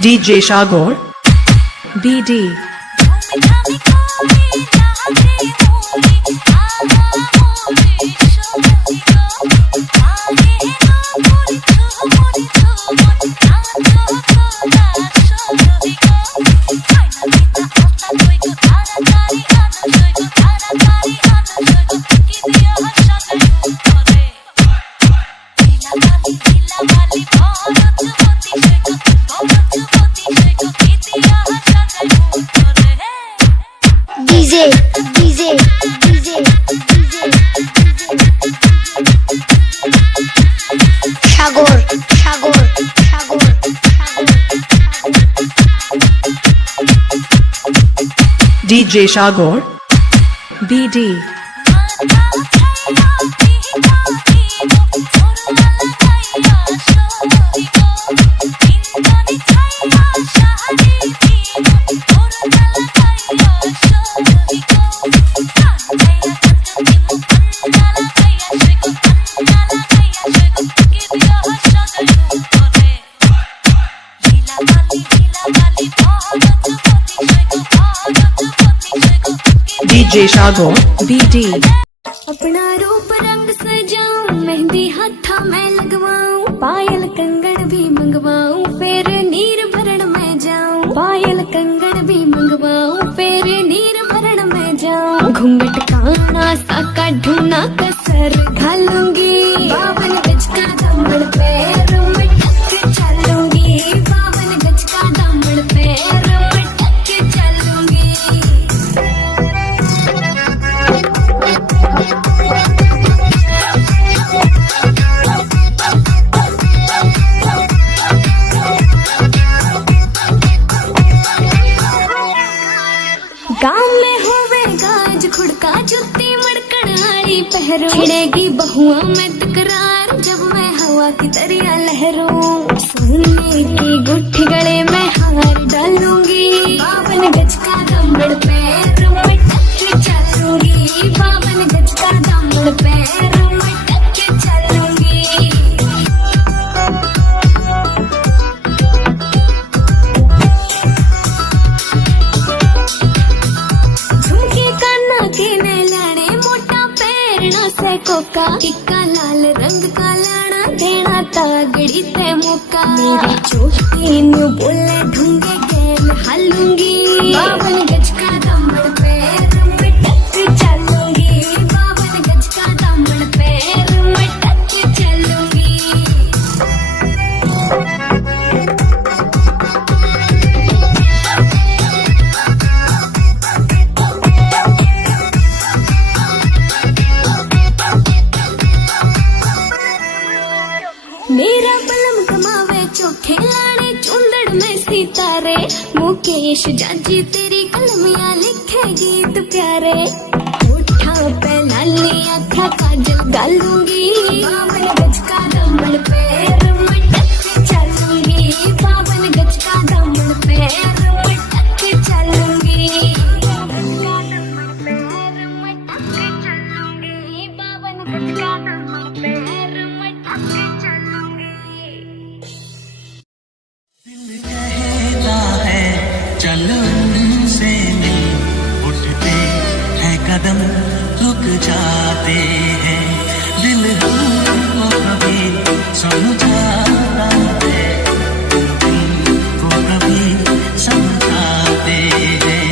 DJ Shagor BD DJ Shagor BD DJ Shagor BD अपना रूप रंग सजाऊं, मेहंदी हाथा मैं लगवाऊं, पायल कंगन भी मंगवाऊं, फिर नीर भरण में जाऊं, पायल कंगन भी मंगवाऊं, फिर नीर भरण में जाऊं, घूंघट काना सा काढूं कसर घालूंगी, बावन गज का दामन पैर में टक चलूंगी, बावन गज का दामन पैर में टक चलूंगी। गाँव में होवे गाज खुड़का जुत्ती मड़कन हारी पहरो, छिड़ेगी बहुआ में तकरार जब मैं हवा की दरिया लहरों, सोने की गुट्ठी गले में हार डालूंगी, बावन गज का दामन पैर में टक चलूंगी, बावन गज का दामन पैर में टक चलूंगी। से कोका टिक्का लाल रंग का लाना देना तागड़ी ते मौका, मेरी चोटी नु बोले ढूंगे गेल हालूंगी, बावन गज का दामन पैर में टक चलूंगी, बावन गज का दामन पैर में टक चलूंगी। मनीष जाजी तेरी कलमियां लिखे गीत प्यारे होठा पे लाली आँखा काजल गालूंगी बावन गज का दामन पैर मटक के चलूंगी बावन गज का दामन पैर मटक के चलूंगी बावन गज का दामन पैर मटक के चलूंगी। कहता है चल उनसे मिल उठते हैं कदम रुक जाते हैं दिल हमको कभी समझाता है दिल को कभी समझाते हैं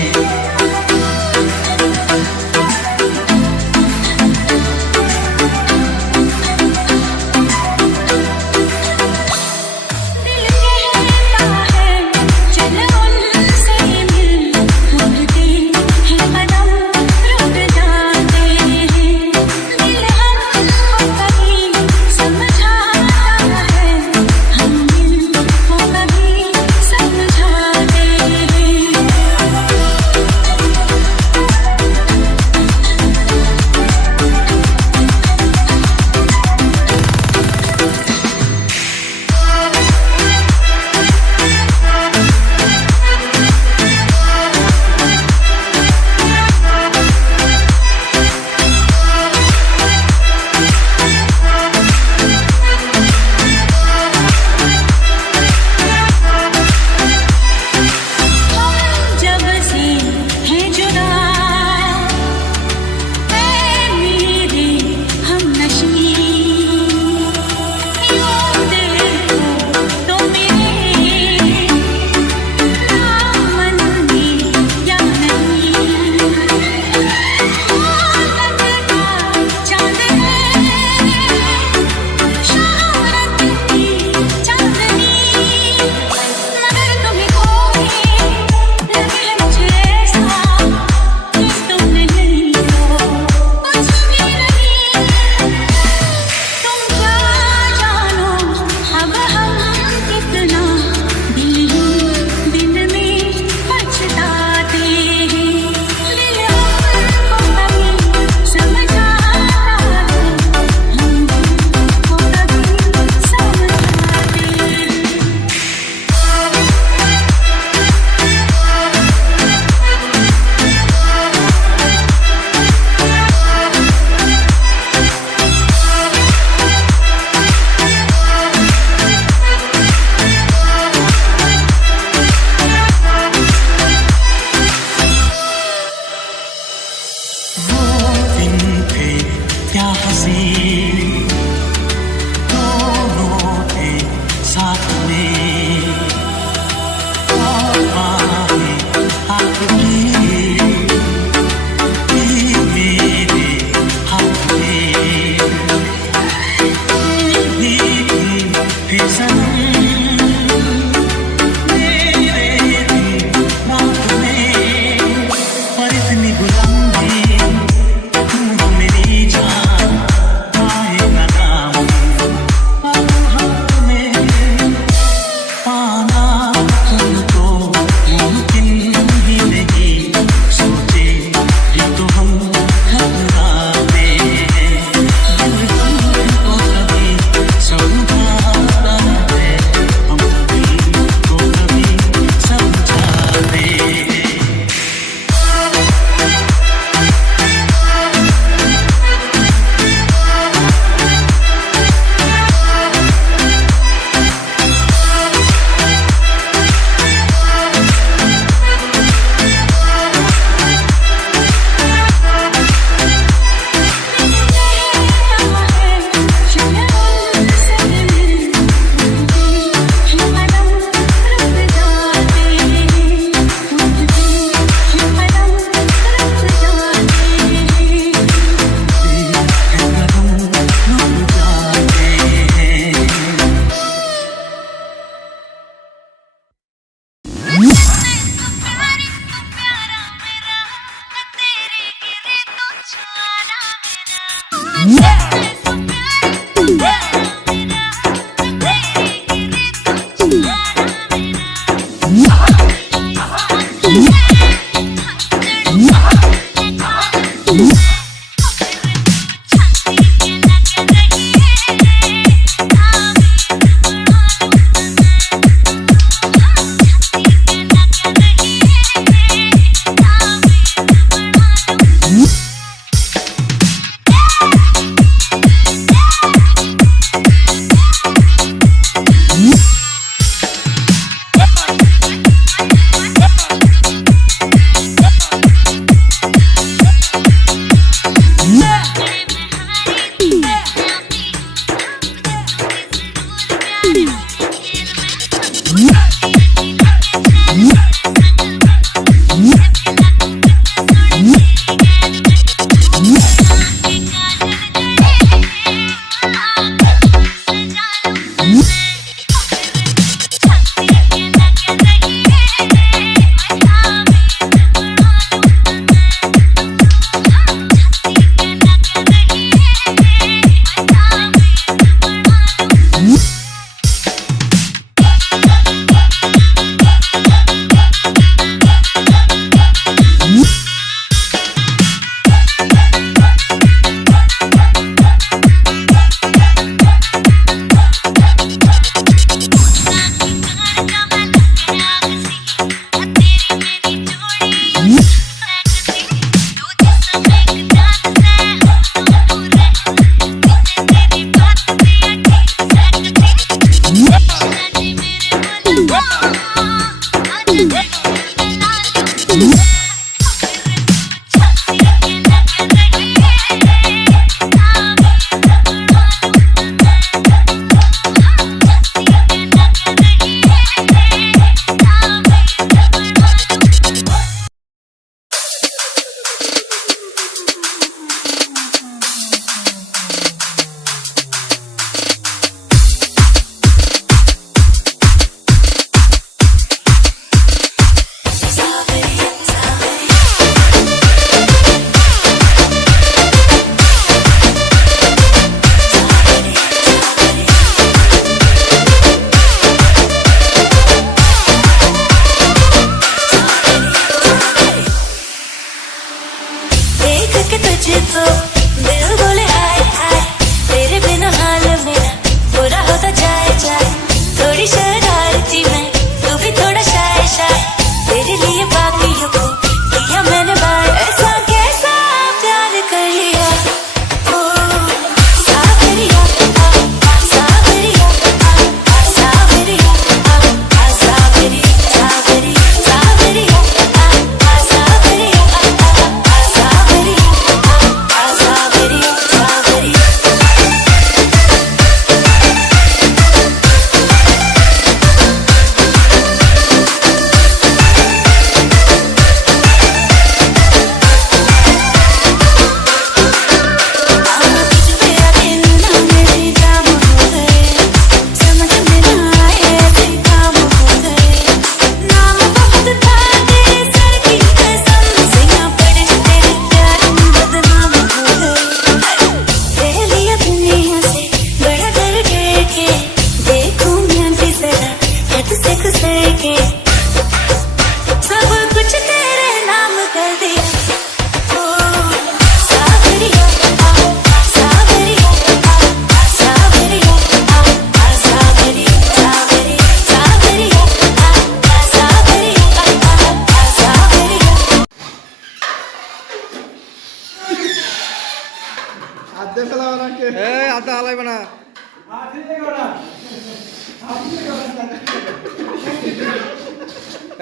এই আদা হালাইবে না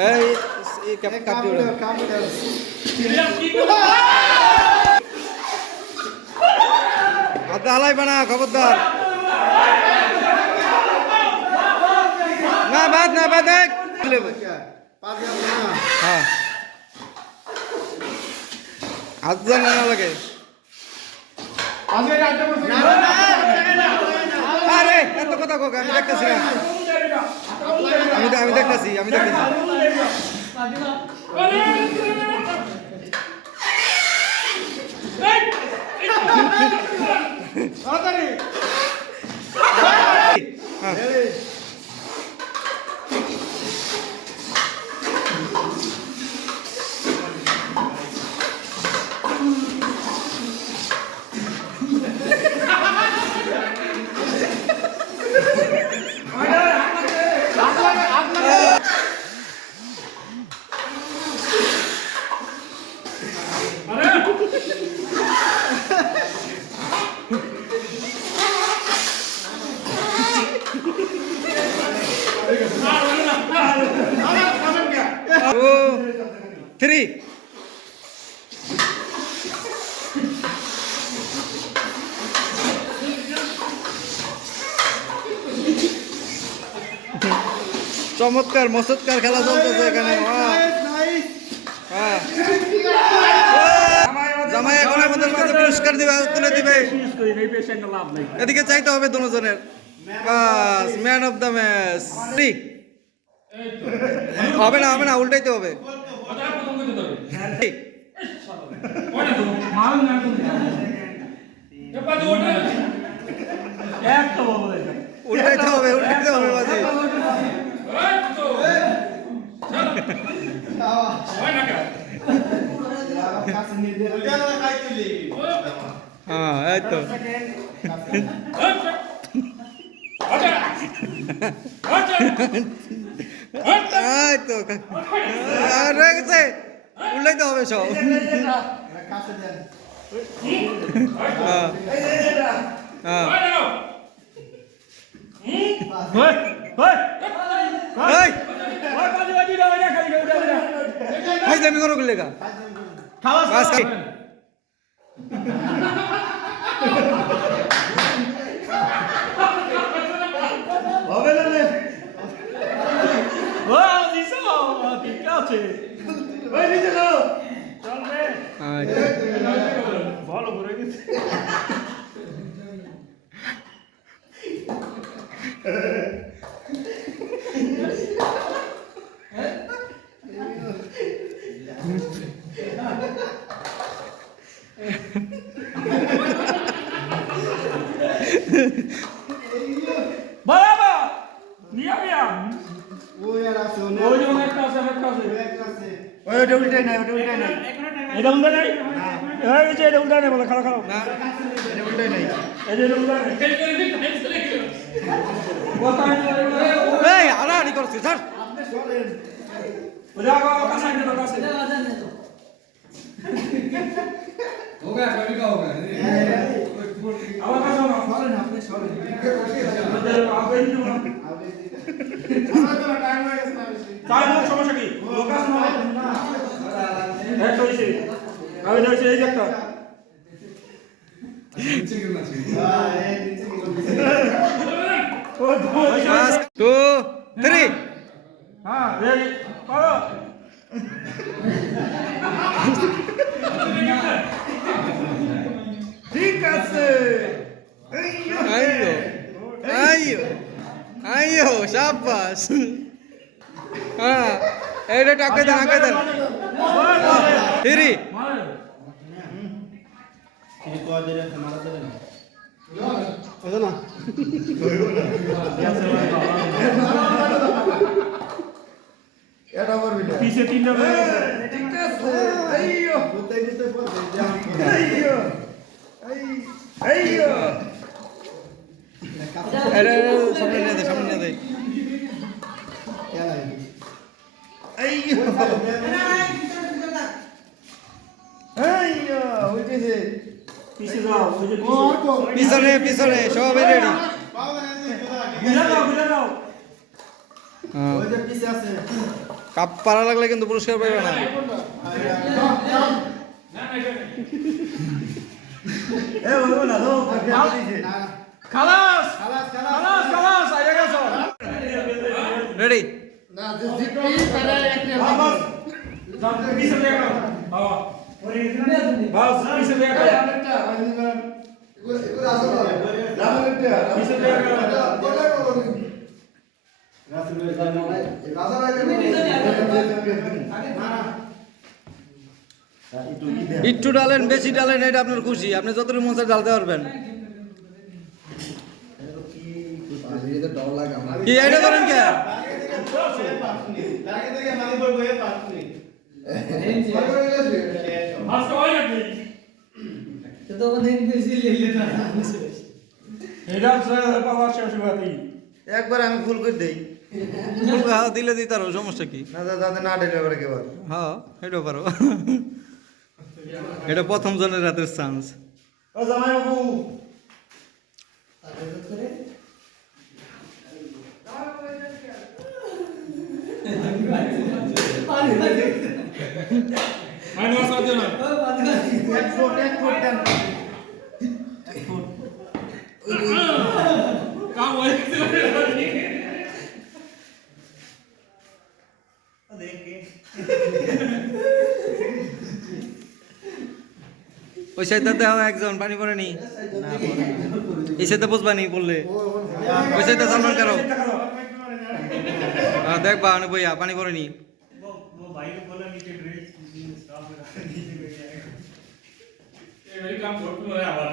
এই কাপড় আদা হালাইবে না খবরদার না বাদ দেখ হ্যাঁ আদা না লাগে আরে এত কথা কোক আমি দেখতেছি না আমি দেখতেছি থ্রি চমৎকার মসৎকার খেলা চলতেছে এখানে জামাই এখন আমাদের মাঝে পুরস্কার দিবে তুলে দিবে এদিকে চাইতে হবে দুজনের বাস ম্যান অফ দ্য ম্যাচ হবে না উল্টাইতে হবে উল্টাইতে হবে বাজি হ্যাঁ এই তো গেছে উল্টাইতে হবে সব আমি কোনো করলে গা ভালো করে গেছে বাবা নিয়া ওই আর আছে ওই যে একটা আছে ওই ওটা উল্টাই নাই এটা উল্টা নাই এই যে এটা উল্টা নাই বলে খাও না এটা উল্টাই নাই এই যে এটা উল্টা নাই এই আড়াআড়ি করছিস স্যার আপনি চলেন ওরা কাছে होगा कभी का होगा आवाज आ रहा है आपने सॉरी आप गए नहीं हो तो टाइम लगेगा टाइम हो समस्या की लोकेशन ना है तो इसे आवे जाओ से एक का नीचे गिरना चाहिए हां ये नीचे गिरो 2 3 हां रेडी करो ঠিক আছে আইয়ো শাবাশ হ্যাঁ এইটা টাকা দেন থ্রি ये को दे रहा हमारा दे ना ওটা না এটা বলবি পিছে তিনটা ঠিক আছে আইয়ো কোথায় যেতে পারবে আইয়ো আইয়ো আরে সামনে নিয়ে দে আইয়ো আইয়ো উঠেছে পিছে যাও ওই যে পিছনে পিছনে সবাই রেডি বুঝে যাও কাপ পারা লাগলে কিন্তু পুরস্কার পাইবে না খালাস খালাস খালাস খালাস আইয়া গেছো রেডি বাস পিছে দেখো বাবা বাস পিছে দেখো পিছে দেখো একটু ডালেন বেশি ডালেন এটা আপনার খুশি আপনি যতটুকু মন চায় ডালতে পারবেন কি এটা করেন কে বাস কই নাকি এটা বাবা শেষ বাতি একবার আমি ফুল করে দেই দিলে দিতে পারো সমস্যা কি না দাদা না ডেলিভারি কেবল হ্যাঁ এটাও পারো এটা প্রথম জনের রাতের চান্স ও জামাই বাবু মানে ওসব দিও না এক ফুট দেন কাম হইছে ওই সাইডটা দেওয়া একজন পানি পরে নি এই সাইডটা বুঝবানি বললে ওই সাইডটা সালমান কারো দেখবা অনেক বইয়া পানি পরে নি এই কাম করতে হবে আবার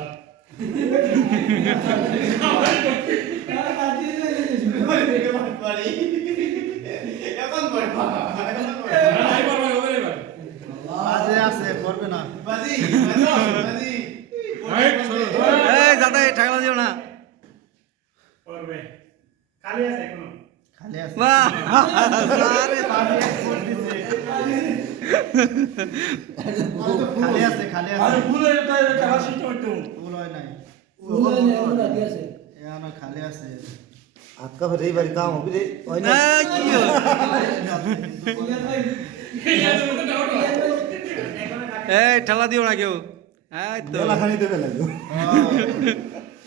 নাই পারবে হবে এবার বাজে আছে করবে না এই দাদা ঠাকলা দিও না করবে খালি আছে এখনো খালি আছে বাহ আরে বাজে এক ফুট দিছে খালি আরে আছে ভুলে যেতে হবে খেলা শিখতে হইতো ফুল হয় নাই এখানে খালি আছে आपका फिर रही बारी काम हो भी এই, কি হলো? এই ঠালা দিও না কেউ এই তো खानी देवे लगो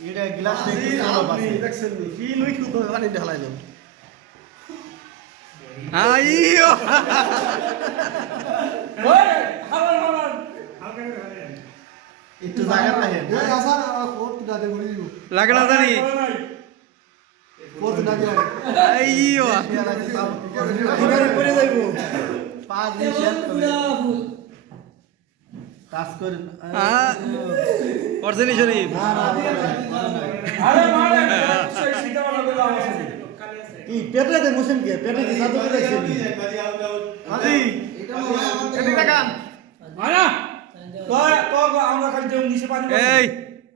এটা গ্লাস দেখি চলো পাশে की लुई खुद पानी ढलाई लो আইও ওই খাবার খাবার হালকা করে খাবে একটু জায়গা রাখেন आसार कोर्ट दादे बोली दियो লাগে না জানি कोर्ट दादे আইও এবারে করে যাইবো পাঁচ মিনিট কাজ করে অর্জনী শরীফ আরে মারে সেই সিটা वाला বেলা আছে কি পেটে দে মোশন কি পেটে কি সাথে করে আছে আদি এটা মোবাইল আমার দেখান মারা তো আমরা খালি জম নিচে পানি এই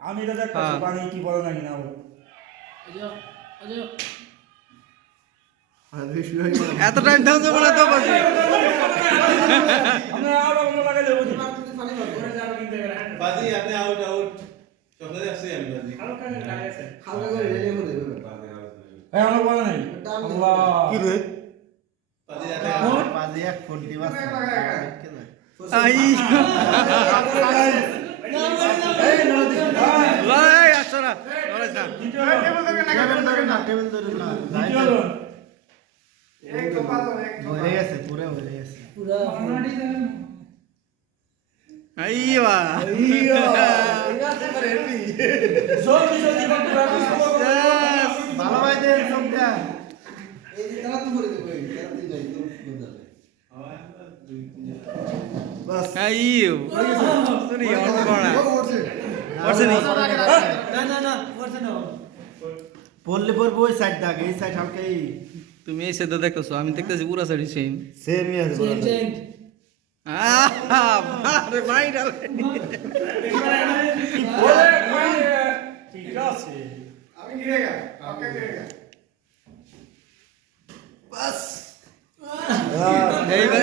আমি এটা দেখ হ্যাঁ। পানি কি বড় নাকি না বল আরে শুয়ে গেল এত টাইম দাও তো বলে তো বাজে আমরা আবার অন্য লাগাই দেবো বাজি আপনি আউট আউট চলে যাচ্ছে আমি বাজি হালকা করে লাগে আছে হালকা করে রেডি করে দেবে এই আমরা বলা নাই আল্লাহ কি রে বাজি যাতে পাঁচে এক ফুট দিবা আই লড়াই আসো না লড়াই না টেবিল ধরে না টেবিল ধরে না দ্বিতীয় জন হয়ে গেছে পুরো হয়ে গেছে আইয়া জলদি জলদি করতে প্র্যাকটিস করো ভালো ভাই দেন সবটা বাস আইও সরি অন করনা অর্জনী পড়লে পড়বো ওই সাইড দাগ এই সাইড হালকা এই তুমি এই সেটা দেখতেছো আমি দেখতেছি পুরা সাইড সেম সেম ই আছে আরে ভাই ডালে ঠিক আছে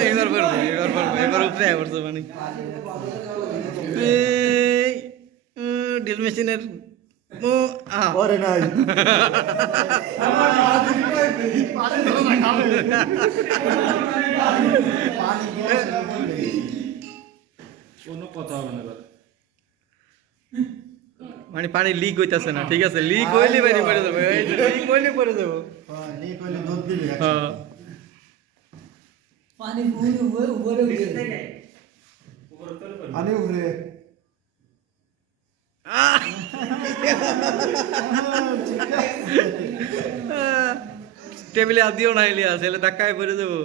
এইবার পড়বে এবার উপরে পড়ছে মানে এই ড্রিল মেশিনের ও পরে নাই কোনো কথা হবে না এবার। মানে পানি লিক হইতাছে না, ঠিক আছে, লিক হইলে বাইরে পড়ে যাবে, এই যে লিক হইলে পড়ে যাবো। লিক হইলে দুধ দিবি হ্যাঁ পানি উঠে টেবিলে হাত দিও না, ইলিয়াস, এলে ধাক্কায় পড়ে যাবো।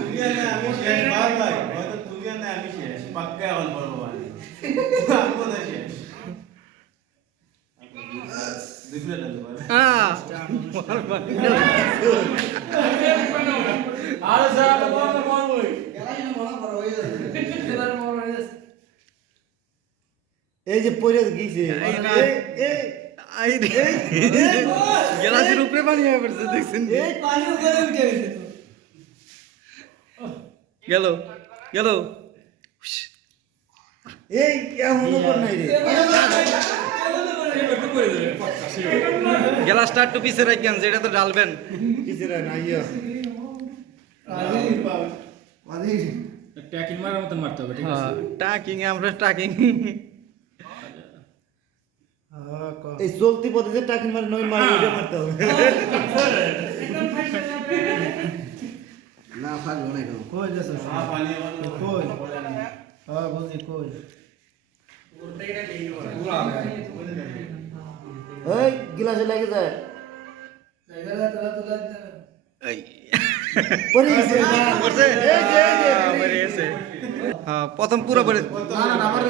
দুনিয়াতে আমি শেষ ভাই ভাই হয়তো দুনিয়াতে আমি শেষ পাক্কা এখন বলবো ভাই আমি কোথায় শেষ দুপুরে দেবো ভাই আরে স্যার বল বল ওই এই যে পরে গেছে গ্লাসের উপরে পানি হয়ে পড়ছে, দেখছেন? গেল গেল এই এখনো পর নাই রে গ্লাসটা একটু পিছে রাখেন, যেটা তো ঢালবেন। কিসেরা নাই ট্যাকিং মারার মতন মারতে হবে, ঠিক আছে? টাকিং, আমরা টাকিং। এই চলতি পথে যে টাকিন মারে নয় মারে ওইটা মারতে হবে না ফালবো না কেন কই যাস পানি কই হ্যাঁ বুঝি কই এই গিলাসে লাগে যায় পরে গেছে পড়ছে? পড়ে গেছে। হ্যাঁ, প্রথম পুরো পরে না না আমার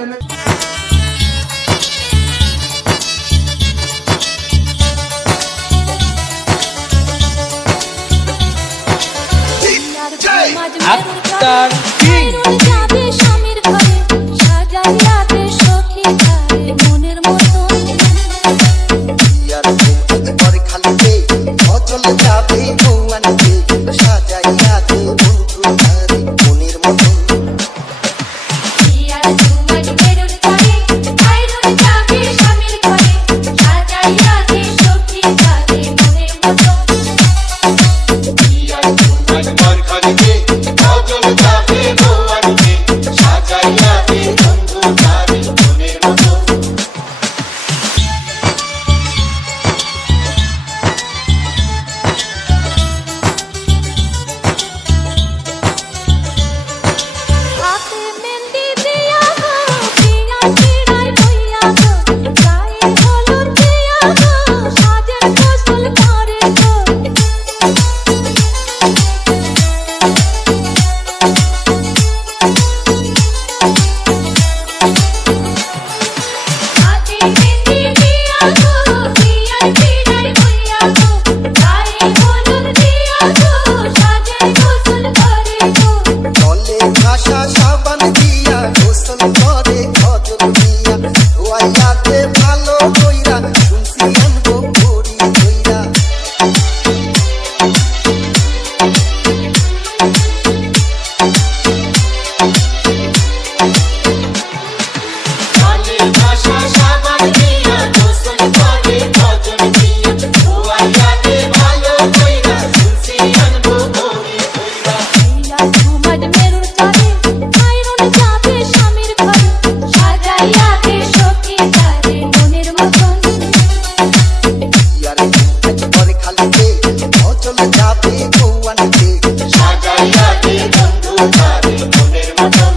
আক্তার কিং যাবে স্বামীর ঘরে সাজাইয়া দে সখী ঘরে মনের মতন ইয়ার ঘুম পরে খালিতে অচল যাবে বউয়ানিতে সাজাইয়া দে বন্ধু তারে মনের মতন ইয়ার ঝুমট বেরুর ঘরে বাইরুর যাবে স্বামীর ঘরে সাজাইয়া দে সখী ঘরে মনের মতন ইয়ার ঘুম পরে খালিতে অচল যাবে বউয়ানিতে সাজাইয়া দে বন্ধু তারে মনের মতন হাতে মেহেন্দি দিয়া গো পিয়া পিড়াই বইয়া গো গায়ে হলুদ দিয়া গো সাজের গোসল করে গো হাতে মেহেন্দি দিয়া গো পিয়া পিড়াই বইয়া গো গায়ে হলুদ দিয়া গো সাজের গোসল করে গো তলে ভাষা সাবান দিয়া গোসল করে খজল দিয়া ধোয়াইয়া দে ভালো কইরা শুনছি আনবো করি কইরা তলে ভাষা সাবান দিয়া গোসল করে খজল দিয়া ধোয়াইয়া দে ভালো কইরা শুনছি আনবো করি কইরা ইয়ার ঝুমট মেরুর চরে বাইরুর যাবে স্বামীর ঘরে সাজাইয়া দে সখী ঘরে মনের মতন ইয়ার ঘুম পরে খালিতে অচল যাবে বউয়ানিতে সাজাইয়া দে বন্ধু তারে মনের মতন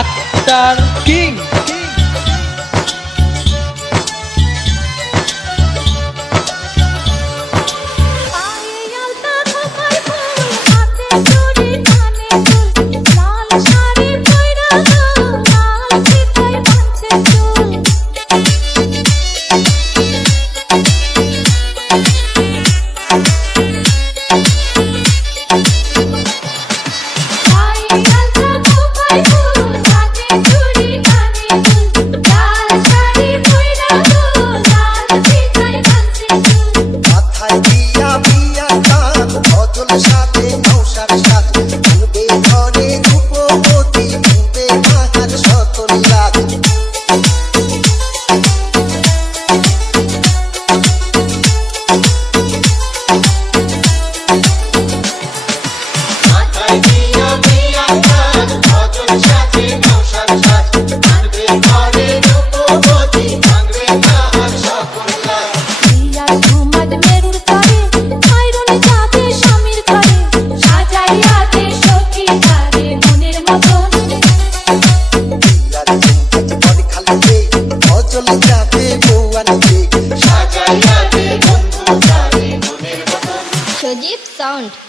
আক্তার কিং পায়ে আলতা খোপার ফুল হাতে চুড়ি কানে দুল লাল শাড়ি পয়রা গো লাল ফিতায় বাঁধছে চুল পায়ে আলতা খোপার ফুল হাতে চুড়ি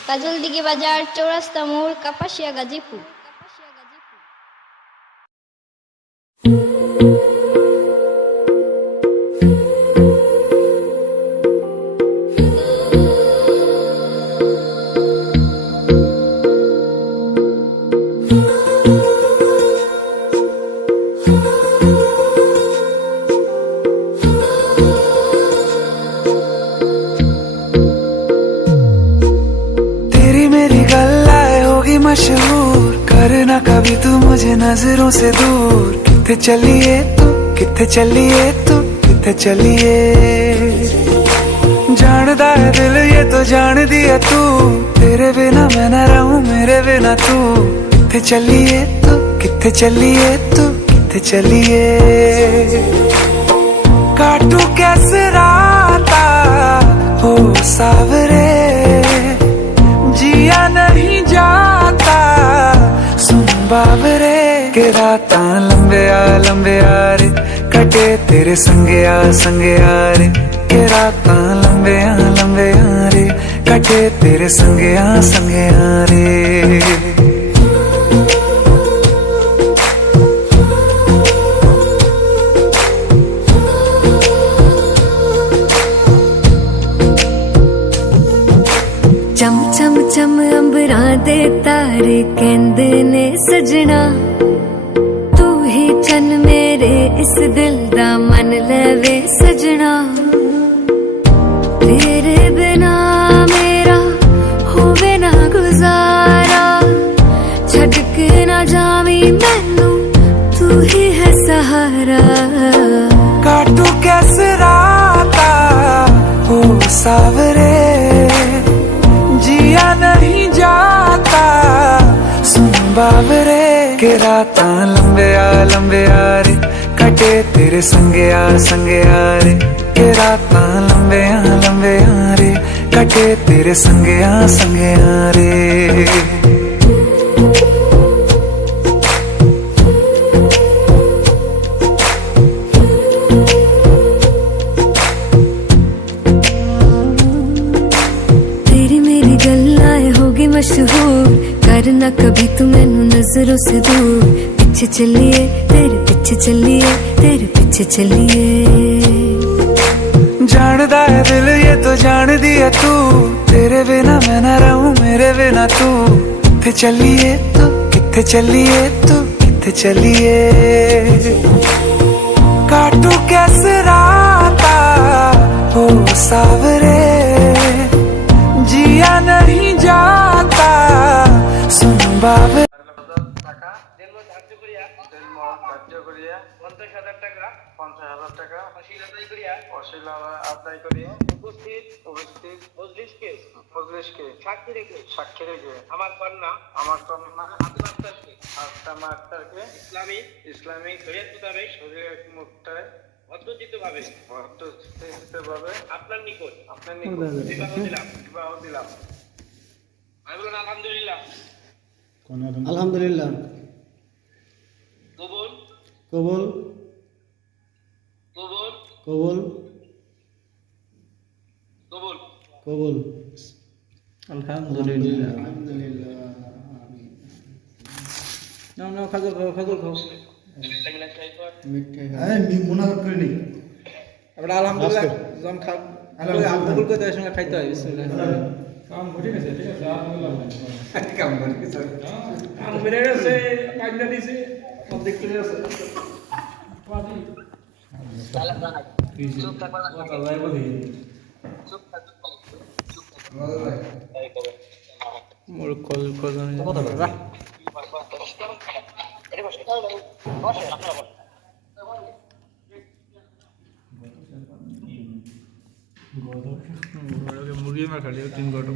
কাজল দিঘি বাজার, চৌরাস্তা মোড়, কাপাসিয়া, গাজীপুর। मशहूर करना कभी तू मुझे नजरों से दूर किथे चलिए तू किथे चलिए तू किथे चलिए जानदा है दिल ये तो जान दिया तू तेरे बिना मैं न रहूं मेरे बिना तू किथे चलिए तू किथे चलिए तू किथे चलिए काटू कैसे राता हो सावरे जिया नहीं जाता सुन बाबरे के राता लंबे आ रे कटे तेरे संगे आ रे के राता लंबे आ रे कटे तेरे संगे आ रे चम चम चम अंबरा दे तारे कहंदे ने सजना तू ही चन मेरे इस दिल दा मन लवे सजना तेरे बिना मेरा होवे ना गुजारा छड़ के ना जावी मैनू तू ही है सहारा काटू कैसे राता हो सावरे जिया नहीं जाता सुन बाबरे के राता लंबे आ रे कटे तेरे संगे आ रे के राता लंबे आ रे कटे तेरे संगे आ रे मशहूर करना कभी तू मैनू नजरों से दूर पीछे चलिए तेरे पीछे चलिए तेरे पीछे चलिए जानदा है दिल ये तो जान दिया तू तेरे बिना मैं न रहूं मेरे बिना तू किथे चलिए तू किथे चलिए तू किथे चलिए काटू कैसे राता हो सावरे जिया नहीं जाता सुन बाबे টাকা জন্ম ধার্য করিয়া 50,000 টাকা অশীল আদায় করিয়া উপস্থিত মজলিসকে সাক্ষী রেখে আমার কন্যা আতমা আক্তারকে ইসলামিক শরীয়ত মুক্তায় পদ্ধতিভাবে আপনার নিকট বিবাহ দিলাম আমি বলুন আলহামদুলিল্লাহ আলহামদুলিল্লাহ কবুল কবুল কবুল কবুল কবুল কবুল আলহামদুলিল্লাহ নাও খাজল খাও মুনাজাত করে নি আমরা আলহামদুলিল্লাহ জম খা আব্দুল কদের সঙ্গে খাইতে হয় বিসমিল্লাহ কাম ঠিক আছে কাম মেরে গেছে কাইন্ডা দিছে সব দেখতে আছে চুপ থাকবা না আল্লাহ বলি চুপ থাক মোর কল কজন কথা বল রাখ এটা বসে আপনারা বল মুরগি মা খালি 3 ঘন্টা